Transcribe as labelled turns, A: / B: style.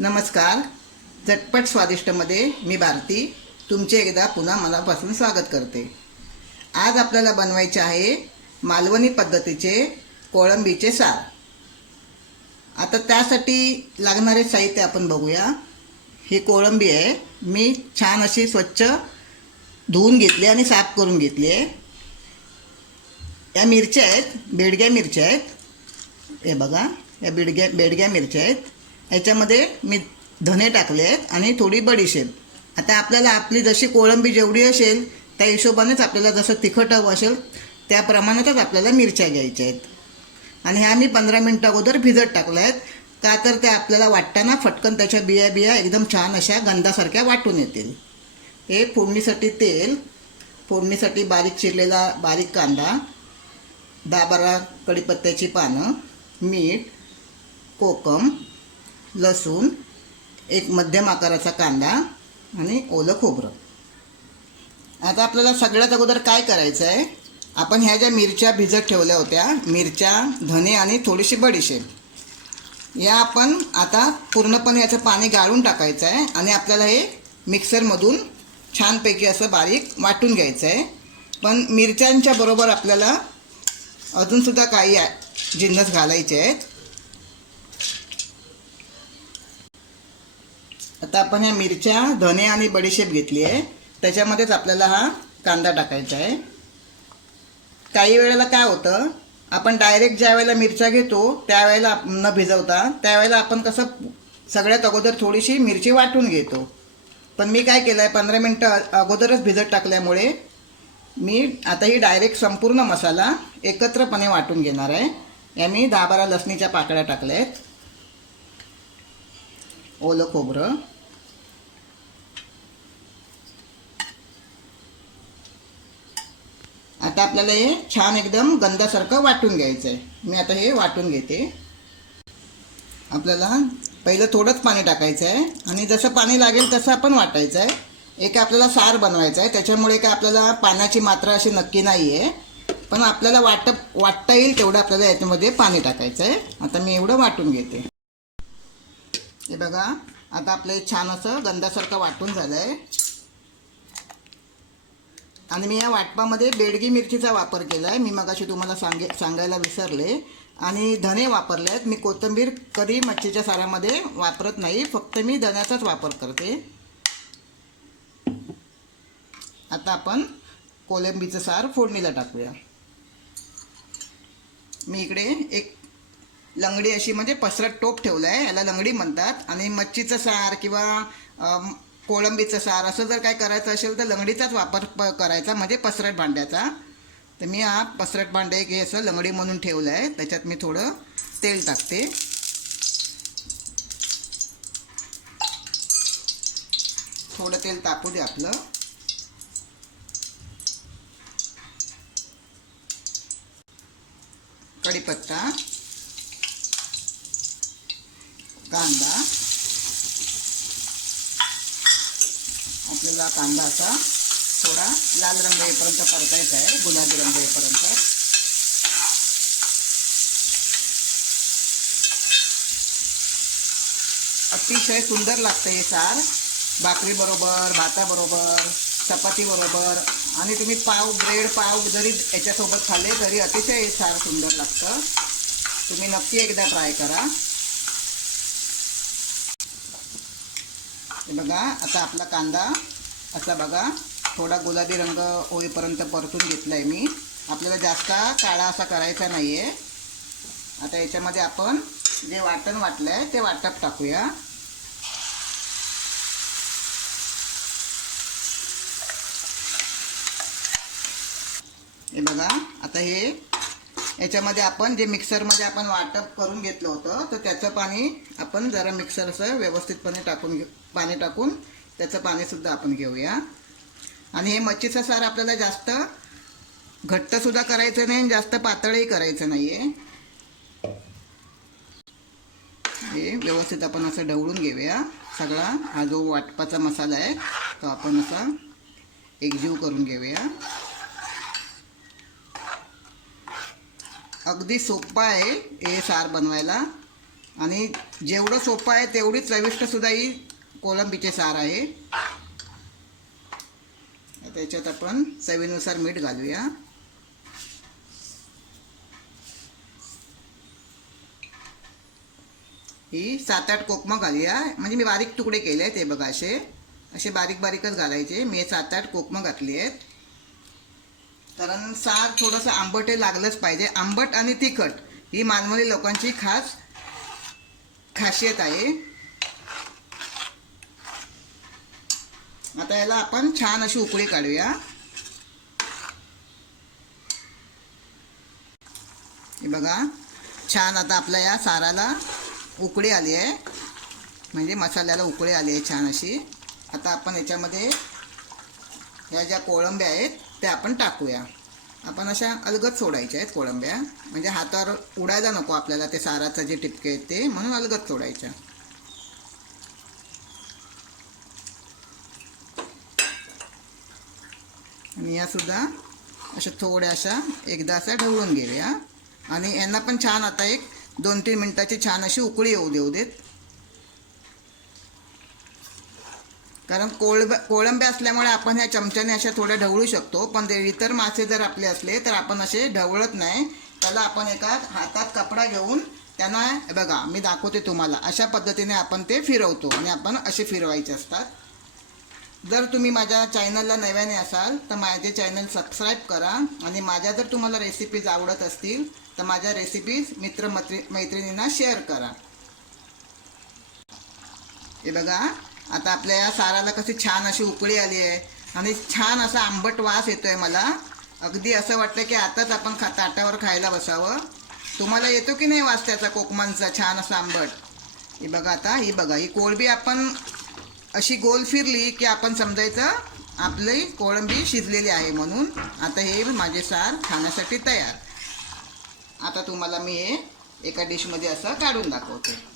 A: नमस्कार. झटपट स्वादिष्टमध्ये मी भारती. तुमचे एकदा पुन्हा मनापासून स्वागत करते. आज आपल्याला बनवायचे आहे मालवणी पद्धतीचे कोळंबीचे सार. आता त्यासाठी लागणारे साहित्य आपण बघूया. ही कोळंबी आहे. मी छान अशी स्वच्छ धुवून घेतली आणि साफ करून घेतली आहे. या मिरच्या आहेत बेडग्या मिरच्या आहेत. हे बघा या बेडग्या बेडग्या मिरच्या आहेत. याच्यामध्ये मी धने टाकले आहेत आणि थोडी बडीशेप आता आपल्याला आपली जशी कोळंबी जेवढी असेल त्या हिशोबानेच आपल्याला जसं तिखट हवं असेल त्या प्रमाणातच आपल्याला मिरच्या घ्यायच्या आहेत. आणि ह्या मी पंधरा मिनटं अगोदर भिजत टाकल्या आहेत. का तर त्या आपल्याला वाटताना फटकन त्याच्या बिया बिया एकदम छान अशा गंधासारख्या वाटून येतील. हे फोडणीसाठी तेल फोडणीसाठी बारीक चिरलेला बारीक कांदा दहा बारा कढीपत्त्याची पानं मीठ कोकम लसूण एक मध्यम आकाराचा कांदा आणि ओलं खोबरं. आता आपल्याला सगळ्यात अगोदर काय करायचं आहे आपण ह्या ज्या मिरच्या भिजत ठेवल्या होत्या मिरच्या धने आणि थोडीशी बडीशेप या आपण आता पूर्णपणे याचं पाणी गाळून टाकायचं आहे आणि आपल्याला हे मिक्सरमधून छानपैकी असं बारीक वाटून घ्यायचं आहे पण मिरच्यांच्या बरोबर आपल्याला अजूनसुद्धा काही जिन्नस घालायचे आहेत. आता आपण ह्या मिरच्या धने आणि बडीशेप घेतली आहे. त्याच्यामध्येच आपल्याला हा कांदा टाकायचा आहे. काही वेळेला काय होतं आपण डायरेक्ट ज्या वेळेला मिरच्या घेतो त्यावेळेला न भिजवता त्यावेळेला आपण कसं सगळ्यात अगोदर थोडीशी मिरची वाटून घेतो. पण मी काय केलं आहे पंधरा मिनटं अगोदरच भिजत टाकल्यामुळे मी आता ही डायरेक्ट संपूर्ण मसाला एकत्रपणे वाटून घेणार आहे. या मी दहा बारा लसणीच्या पाकळ्या टाकल्या आहेत ओलं खोबरं. आता आपल्याला हे छान एकदम गंधासारखं वाटून घ्यायचं आहे मी आता हे वाटून घेते. आपल्याला पहिलं थोडंच पाणी टाकायचं आहे आणि जसं पाणी लागेल तसं आपण वाटायचं आहे एक आपल्याला सार बनवायचं आहे त्याच्यामुळे काय आपल्याला पाण्याची मात्रा अशी नक्की नाही आहे पण आपल्याला वाट वाटता येईल तेवढं आपल्याला याच्यामध्ये पाणी टाकायचं आहे आता मी एवढं वाटून घेते. हे बघा आता आपलं छान असं गंधासारखं वाटून झालं आहे आणि मी या वाटपामध्ये बेडगी मिरचीचा वापर केला आहे मी मगाशी तुम्हाला सांगे सांगायला विसरले. आणि धने वापरले आहेत. मी कोथिंबीर कधी मच्छीच्या सारामध्ये वापरत नाही. फक्त मी धण्याचाच वापर करते. आता आपण कोलंबीचं सार फोडणीला टाकूया. मी इकडे एक लंगडी अशी म्हणजे पसरट टोप ठेवलं आहे याला लंगडी म्हणतात. आणि मच्छीचं सार किंवा कोळंबीचं सार असं जर काय करायचं असेल तर लंगडीचाच वापर प करायचा म्हणजे पसरट भांड्याचा. तर मी हा पसरट भांडे एक हे असं लंगडी म्हणून ठेवलं आहे त्याच्यात मी थोडं तेल टाकते. थोडं तेल तापू दे आपलं. कढीपत्ता. कांदा. आपल्याला कांदा असा थोडा लाल रंग येईपर्यंत परतायचा आहे गुलाबी रंग येईपर्यंत. अतिशय सुंदर लागतं हे सार. भाकरीबरोबर भाताबरोबर चपातीबरोबर आणि तुम्ही पाव ब्रेड पाव जरी याच्यासोबत खाल्ले तरी अतिशय हे सार सुंदर लागतं. तुम्ही नक्की एकदा ट्राय करा. बघा आता आपला कांदा असा बघा थोडा गुलाबी रंग होईपर्यंत परतून घेतला आहे मी. आपल्याला जास्त काळा असा करायचा नाही आहे आता याच्यामध्ये आपण जे वाटण वाटलं आहे ते वाटप टाकूया. हे बघा आता हे याच्यामध्ये आपण जे मिक्सरमध्ये आपण वाटप करून घेतलं होतं तर त्याचं पाणी आपण जरा मिक्सर असं व्यवस्थितपणे टाकून घे पाणी टाकून त्याचं पाणीसुद्धा आपण घेऊया. आणि हे मच्छीचा सार आपल्याला जास्त घट्टसुद्धा करायचं नाही आणि जास्त पातळही करायचं नाही आहे हे व्यवस्थित आपण असं ढवळून घेऊया. सगळा हा जो वाटपाचा मसाला आहे तो आपण असा एकजीव करून घेऊया. अगदी सोपा आहे हे सार बनवायला. आणि जेवढं सोपं आहे तेवढी चविष्टसुद्धा ही कोलंबीचे सार आहे. त्याच्यात आपण चवीनुसार मीठ घालूया. ही सात आठ कोकमं घालूया. म्हणजे मी बारीक तुकडे केले आहेत हे बघा असे. असे बारीक बारीकच घालायचे. मी सात आठ कोकमं घातली आहेत. कारण सार थोडंसं आंबट हे लागलंच पाहिजे. आंबट आणि तिखट ही मानवली लोकांची खास खासियत आहे. आता याला आपण छान अशी उकळी काढूया. हे बघा छान आता आपल्या या साराला उकळी आली आहे. म्हणजे मसाल्याला उकळी आली आहे छान अशी. आता आपण याच्यामध्ये या ज्या कोळंब्या आहेत त्या आपण टाकूया. आपण अशा अलगद सोडायच्या आहेत कोळंब्या. म्हणजे हातावर उडायला नको आपल्याला ते साराचं जे टिपके आहेत ते म्हणून अलगद सोडायच्या. आणि यासुद्धा अशा थोड्याशा एकदा असा ढवळून घेऊया. आणि यांना पण छान आता एक दोन तीन मिनटाची छान अशी उकळी येऊ देऊ देत. कारण कोळब कोळंबे असल्यामुळे आपण ह्या चमच्याने अशा थोड्या ढवळू शकतो. पण ते इतर मासे जर आपले असले तर आपण असे ढवळत नाही. त्याला आपण एका हातात कपडा घेऊन त्यांना बघा मी दाखवते तुम्हाला. अशा पद्धतीने आपण ते फिरवतो आणि आपण असे फिरवायचे असतात. जर तुम्ही माझ्या चॅनलला नव्याने असाल तर माझे चॅनल सबस्क्राईब करा. आणि माझ्या जर तुम्हाला रेसिपीज आवडत असतील तर माझ्या रेसिपीज मित्र मैत्री मैत्रिणींना शेअर करा. हे बघा आता आपल्या या साराला कशी छान अशी उकळी आली आहे. आणि छान असा आंबट वास येतोय मला. अगदी असं वाटतं की आताच आपण खा ताटावर खायला बसावं. तुम्हाला येतो की नाही वास त्याचा कोकमांचा छान असा आंबट? हे बघा आता ही बघा ही कोळबी आपण अशी गोल फिरली की आपण समजायचं आपली कोळंबी शिजलेली आहे म्हणून. आता हे माझे सार खाण्यासाठी तयार. आता तुम्हाला मी हे एका डिशमध्ये असं काढून दाखवते.